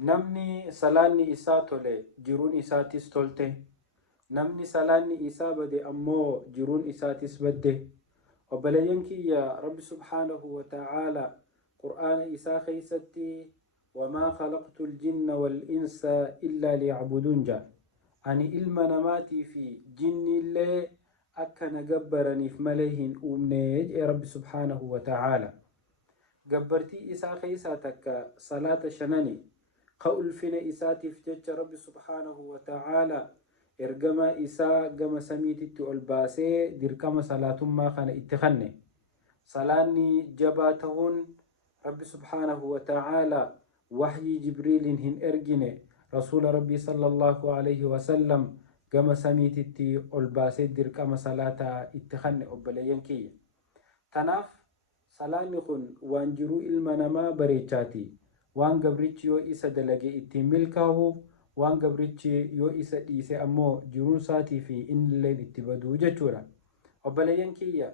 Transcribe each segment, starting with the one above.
namni salaanni isaa tole jiruun isaatis tolte, namni salaanni isaa bade ammoo jiruun isaatis badde. obboleeyyan kiyya rabbi subhaanahu wa ta'aala qur'aana isaa keeysatti wamaa khalaqtu ljinna walinsa illaa liyacbuduun jedha. ani ilma namaatii fi jinniillee akka na gabbaraniif malee hin uumne jedhe rabbi subhaanahu wa ta'aala. gabbartii isaa keeysaa takka salaata shanani ka ulfina isaatiif jecha rabbi subhaanahu wa ta'aala ergama isaa gama samiititti ol baasee dirqama salaatummaa kana itti kenne. salaanni jabaa ta'uun rabbi subhaanahu wa ta'aala wahyii jibriiliin hin ergine rasuula rabbii sallallahu alayhi wasallam gama samiititti ol baasee dirqama salaataa itti kenne. obboleeyyan kiyya, tanaaf salaanni kun waan jiruu ilma namaa bareechaati. waan gabrichi yoo isa dalage ittiin milkaa'uuf, waan gabrichi yoo isa dhiise ammoo jiruun isaatii fi innilleen itti baduu jechuudha. obboleeyyan kiyya,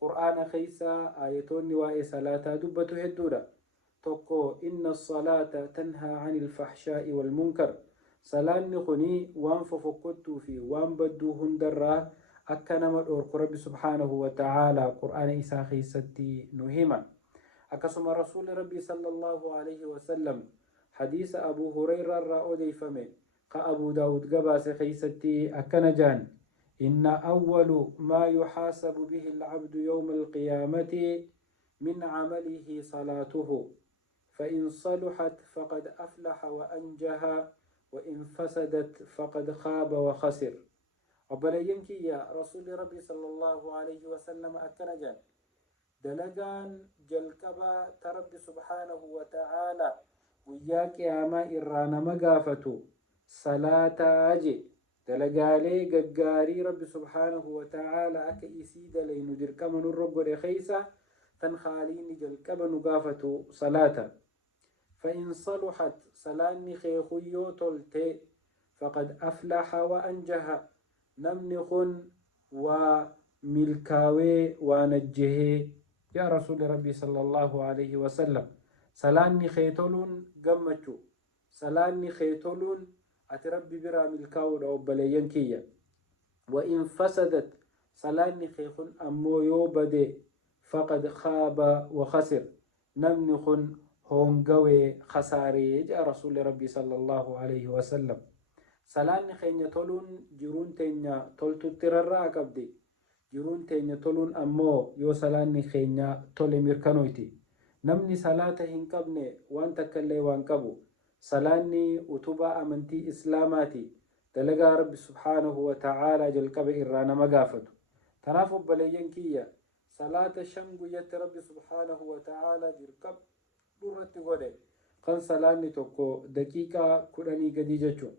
qur'aana keeysaa aayatoonni waa'ee salaataa dubbatu hedduudha. tokko inna salaata tanhaa ani ilfahshaa'i walmunkar. salaanni kuni waan fofokkottuu fi waan badduu hundarraa akka nama dhoorku rabbi subhaanahu wa ta'aala qur'aana isaa keeysatti nu hima. akkasuma rasuuli rabbii sallallahu alayhi wasallam hadiisa abuu hurayraa irraa odeeyfame ka abuu daawud gabaase keeysatti akkana jaan inna awwalu maa yuxaasabu bihi alcabdu yawma alqiyaamati min camalihi salaatuhu فإن صلحت فقد أفلح وأنجح وإن فسدت فقد خاب وخسر. obboleeyyan kiyya rasuuli rabbii sallallahu alayhi wasallam akkana jaan dalagaan jalqabaa ta rabbi subhaanahu wa ta'aala guyyaa qiyaamaa irraa nama gaafatu salaataa je. dalagaalee gaggaarii rabbi subhaanahu wa ta'aala akka isii dalaynu dirqama nurra godhe keeysa tan haaliini jalqaba nu gaafatu salaata. فإن صلحت سلاني خيخيو تلتي فقد أفلح وأنجح نمنخن وملكاوي ونجه يا رسول ربي صلى الله عليه وسلم. سلاني خيتلون قمتو سلاني خيتلون أتربي برا ملكاو ربليين كيا. وإن فسدت سلاني خيخن أمو يوبدي فقد خاب وخسر نمنخن هونغوي خساري جاء رسول ربي صلى الله عليه وسلم. سلاني خينيا تولون جرون تينيا تولتو تررا قبدي جرون تينيا تولون أمو يو سلاني خينيا تولي ميركانويتي. نمني صلاة هنقبني وان تكالي وان قبو سلاني أتوبا أمنتي إسلاماتي دلقا ربي سبحانه وتعالى جلقب إرانا مقافتو. تنافو بليين كيا صلاة شنقو يت ربي سبحانه وتعالى جلقب durratti godhe kan salaanni tokko daqiiqaa 10 gadi jechuun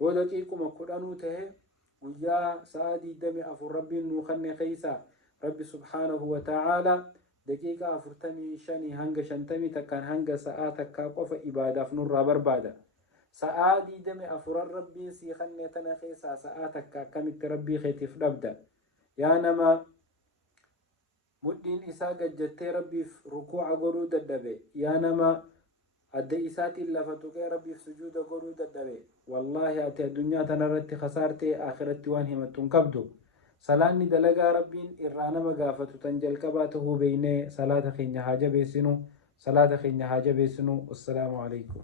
yoo daqiiquma 10 tahe guyyaa sa'a 24 rabbiin nuu kenne keeysaa rabbi subhaanahu wa ta'aala daqiiqaa 45 hanga 50 takkaan hanga sa'aa takkaa qofa ibaadaaf nurraa barbaada. sa'aa 24 rabbiin sii kenne tana keeysaa sa'aa takka akkamitti rabbii keetiif dhabda? yaa nama mudhiin isaa gajjattee rabbiif rukuuca godhuu dadhabe, yaa nama adda isaatiin lafa tuqee rabbiif sujuuda godhuu dadhabe, wallaahi ati addunyaa tanarratti khasaartee akhiratti waan himattu hin qabdu. salaanni dalagaa rabbiin irraa nama gaafatu tan jalqabaa tahuu beeynee salaata keenya haa jabeessinu. Wassalaamu alaykum.